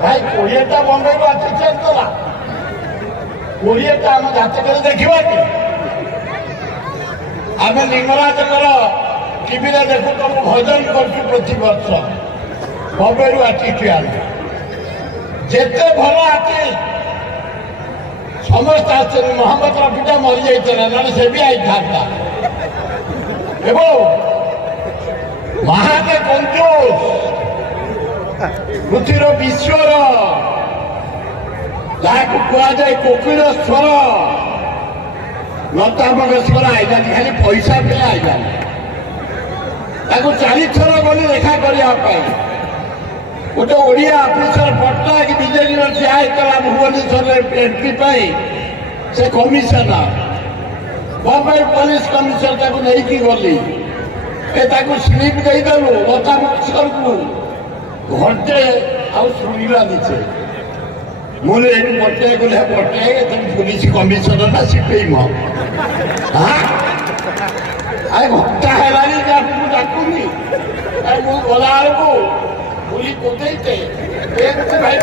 भाई 20टा बम्बे को अच्छी चेक कला 20टा आम जात कर देखा कि आम लिंगराज टीवी देखु तुम भजन करूँ प्रति वर्ष बम्बे आर्टिस्ट आने जिते भल आर्टिस्ट समस्त आस मोहम्मद रफीटा मरी जाता ना से भी आई था महाने कंजूस पृथ्वीर विश्वर जहाँ कहुए कोकिल स्वर लता मंगेशकर आईलानी खाली पैसा पे आईलानी चारिथर गली देखा करने गोटे ओडिया अफिसर पट्टनायक विजेडी ठिया होता भुवनेश्वर एमपी से कमिशनर बम्बई पुलिस कमिशनर नहीं गली स्लीप देदेलु लता मंगेशकर को घंटे शुणा नीचे मुझे पट्टनायक गले पट्टनायक तुम पुलिस कमिशनर ना सीपीएम घंटा है डाकुनी गला को पुलिस बोलते भाई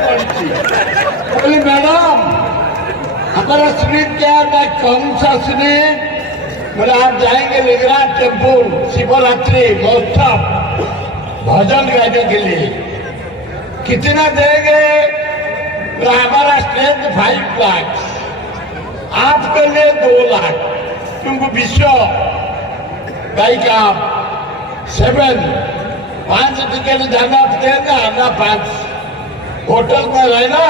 पड़ी मैडम हमारा स्लीप क्या था कौन सा स्लीप बोले आप जाएंगे लिंगराज टेम्पल शिवरात्रि महोत्सव भजन गाने के लिए कितना देंगे तो हमारा स्ट्रेंथ 5 लाख आपके लिए 2 लाख क्योंकि विश्व गायिका 7 5 टिकट जाना देना ना 5 होटल में रहना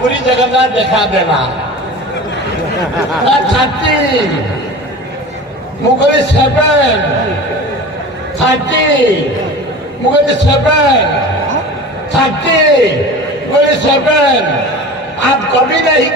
पूरी जगन्नाथ दिखा देना ना 30 मुगल 7 30 मुगल 7 30 मुगल 7 आप कभी नहीं